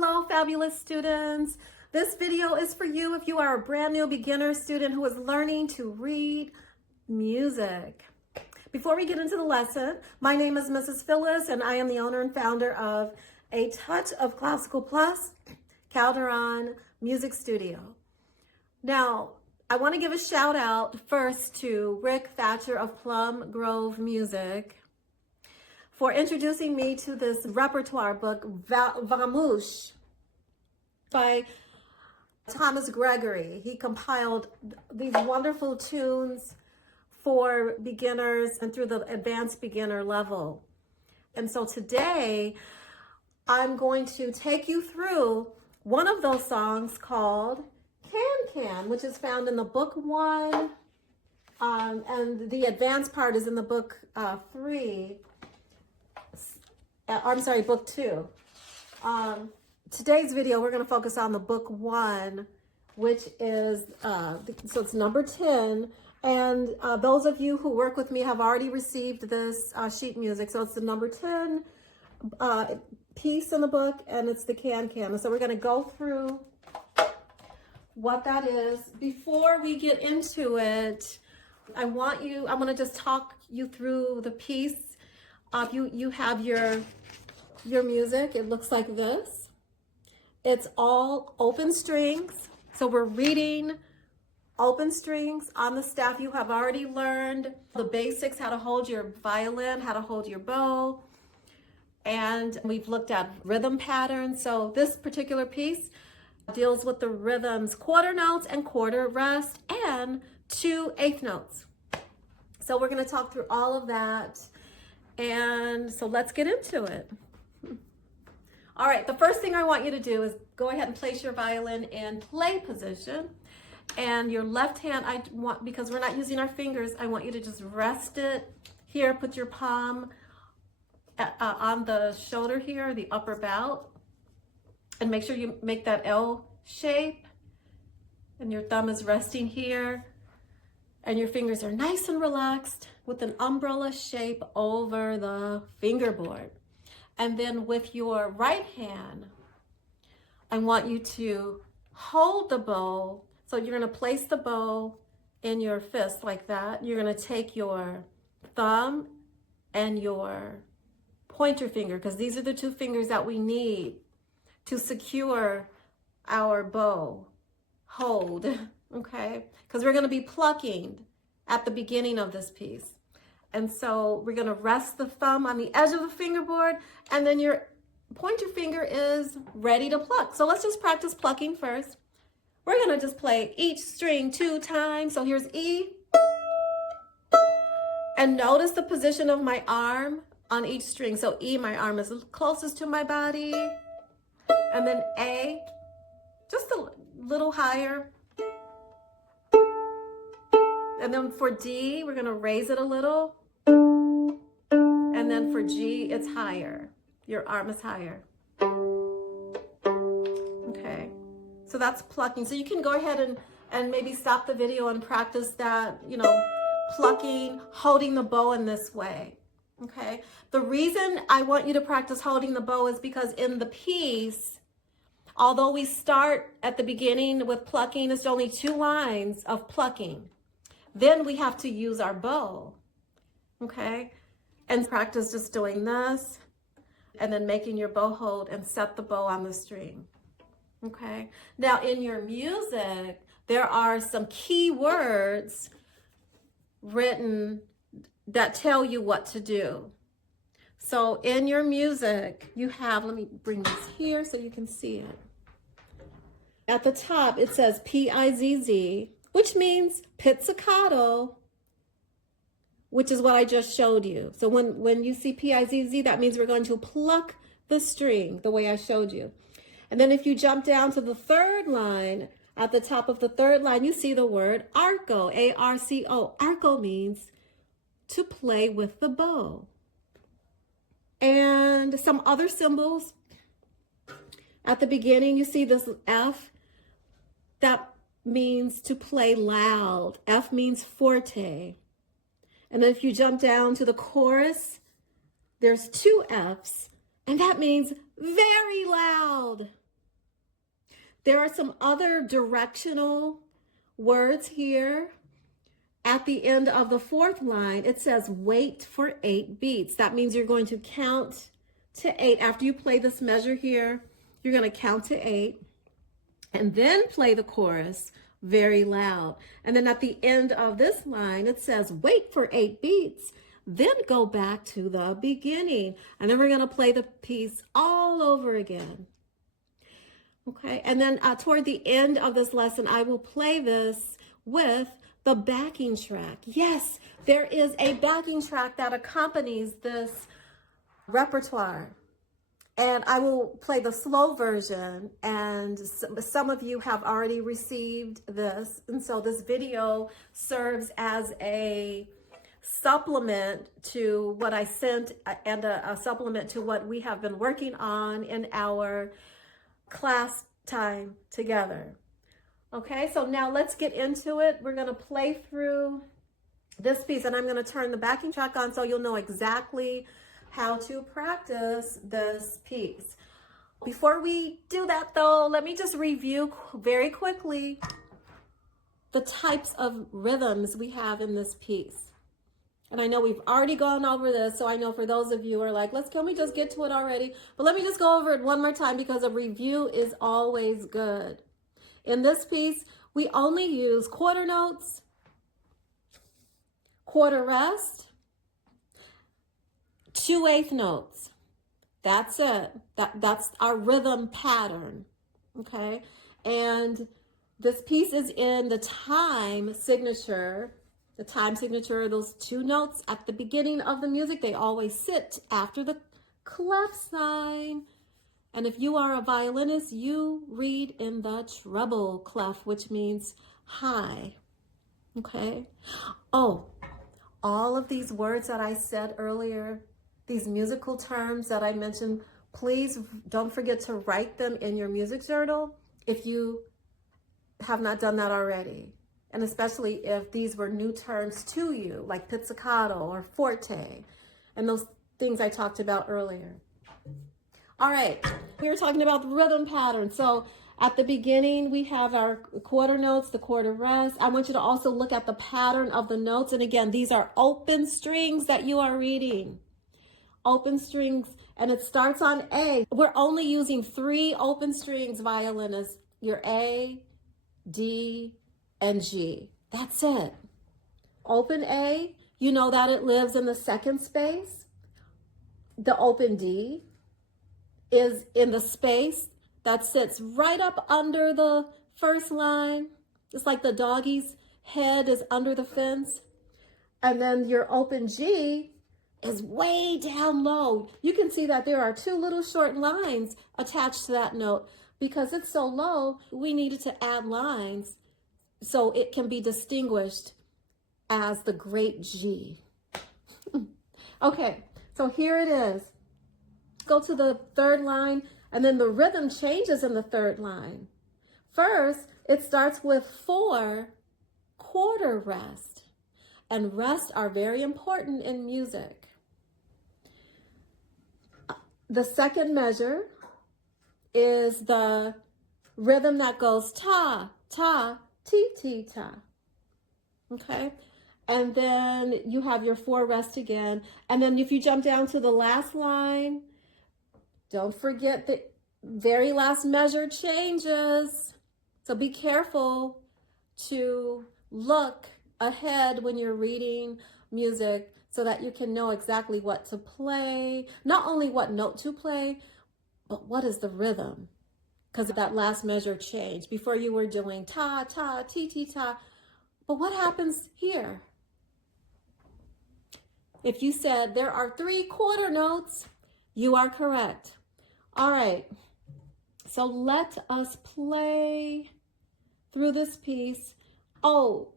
Hello, fabulous students. This video is for you if you are a brand new beginner student who is learning to read music. Before we get into the lesson, my name is Mrs. Phyllis and I am the owner and founder of A Touch of Classical Plus Calderon Music Studio. Now, I want to give a shout out first to Rick Thatcher of Plum Grove Music for introducing me to this repertoire book, Vamoosh, by Thomas Gregory. He compiled these wonderful tunes for beginners and through the advanced beginner level. And so today, I'm going to take you through one of those songs called Can, which is found in the book 1, and the advanced part is in the book 3. I'm sorry, book 2. Today's video, we're going to focus on the book 1, which is, so it's number 10. And those of you who work with me have already received this sheet music. So it's the number 10 piece in the book, and it's the can. And so we're going to go through what that is. Before we get into it, I want to just talk you through the piece. You have your music. It looks like this. It's all open strings. So we're reading open strings on the staff. You have already learned the basics, how to hold your violin, how to hold your bow. And we've looked at rhythm patterns. So this particular piece deals with the rhythms, quarter notes and quarter rest, and 2 eighth notes. So we're going to talk through all of that. And so let's get into it. All right, the first thing I want you to do is go ahead and place your violin in play position. And your left hand, because we're not using our fingers, I want you to just rest it here. Put your palm on the shoulder here, the upper bout. And make sure you make that L shape. And your thumb is resting here. And your fingers are nice and relaxed with an umbrella shape over the fingerboard. And then with your right hand, I want you to hold the bow. So you're going to place the bow in your fist like that. You're going to take your thumb and your pointer finger, because these are the 2 fingers that we need to secure our bow hold, okay? Because we're going to be plucking at the beginning of this piece. And so we're going to rest the thumb on the edge of the fingerboard, and then your pointer finger is ready to pluck. So let's just practice plucking first. We're going to just play each string 2 times. So here's E. And notice the position of my arm on each string. So E, my arm is closest to my body. And then A, just a little higher. And then for D, we're going to raise it a little. And then for G, it's higher. Your arm is higher. Okay. So that's plucking. So you can go ahead and maybe stop the video and practice that, plucking, holding the bow in this way. Okay. The reason I want you to practice holding the bow is because in the piece, although we start at the beginning with plucking, it's only 2 lines of plucking. Then we have to use our bow. Okay. And practice just doing this and then making your bow hold and set the bow on the string. Okay. Now in your music, there are some key words written that tell you what to do. So in your music, you have, let me bring this here so you can see it. At the top, it says PIZZ, which means pizzicato, which is what I just showed you. So when you see PIZZ, that means we're going to pluck the string the way I showed you. And then if you jump down to the 3rd line, at the top of the 3rd line, you see the word arco, A-R-C-O. Arco means to play with the bow. And some other symbols. At the beginning, you see this F. That means to play loud. F means forte. And then if you jump down to the chorus, there's 2 Fs, and that means very loud. There are some other directional words here. At the end of the fourth line, it says wait for 8 beats. That means you're going to count to 8. After you play this measure here, you're going to count to 8 and then play the chorus very loud. And then at the end of this line, it says wait for 8 beats, then go back to the beginning. And then we're going to play the piece all over again. Okay, and then toward the end of this lesson, I will play this with the backing track. Yes, there is a backing track that accompanies this repertoire. And I will play the slow version, and some of you have already received this. And so this video serves as a supplement to what I sent and a supplement to what we have been working on in our class time together. Okay, so now let's get into it. We're going to play through this piece, and I'm going to turn the backing track on so you'll know exactly how to practice this piece. Before we do that though, let me just review very quickly the types of rhythms we have in this piece. And I know we've already gone over this, so I know for those of you who are like, can we just get to it already? But let me just go over it one more time because a review is always good. In this piece, we only use quarter notes, quarter rest, 2/8 notes. That's it. That's our rhythm pattern. Okay. And this piece is in the time signature. The time signature, those 2 notes at the beginning of the music, they always sit after the clef sign. And if you are a violinist, you read in the treble clef, which means high. Okay. Oh, all of these words that I said earlier, these musical terms that I mentioned, please don't forget to write them in your music journal if you have not done that already. And especially if these were new terms to you, like pizzicato or forte, and those things I talked about earlier. All right, we were talking about the rhythm pattern. So at the beginning, we have our quarter notes, the quarter rest. I want you to also look at the pattern of the notes. And again, these are open strings that you are reading. Open strings, and it starts on A. We're only using 3 open strings, violinists. Your A, D, and G. That's it. Open A, you know that it lives in the second space. The open D is in the space that sits right up under the first line. It's like the doggy's head is under the fence. And then your open G is way down low. You can see that there are 2 little short lines attached to that note. Because it's so low, we needed to add lines so it can be distinguished as the great G. Okay, so here it is. Go to the 3rd line, and then the rhythm changes in the 3rd line. First, it starts with 4 quarter rest, and rest are very important in music. The second measure is the rhythm that goes ta, ta, ti, ti, ta. Okay? And then you have your 4 rest again. And then if you jump down to the last line, don't forget the very last measure changes. So be careful to look ahead when you're reading music so that you can know exactly what to play. Not only what note to play, but what is the rhythm? Because that last measure changed. Before you were doing ta, ta, ti, ti, ta. But what happens here? If you said there are 3 quarter notes, you are correct. All right. So let us play through this piece. Oh,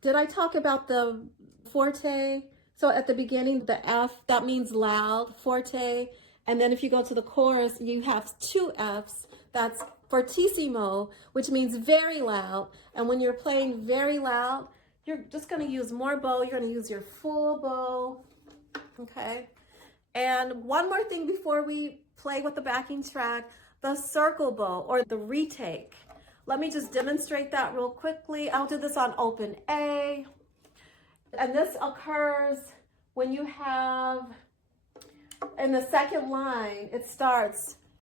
did I talk about the forte? So at the beginning, the F, that means loud, forte. And then if you go to the chorus, you have 2 Fs. That's fortissimo, which means very loud. And when you're playing very loud, you're just going to use more bow. You're going to use your full bow. Okay. And one more thing before we play with the backing track, the circle bow or the retake. Let me just demonstrate that real quickly. I'll do this on open A. And this occurs when you have, in the second line, it starts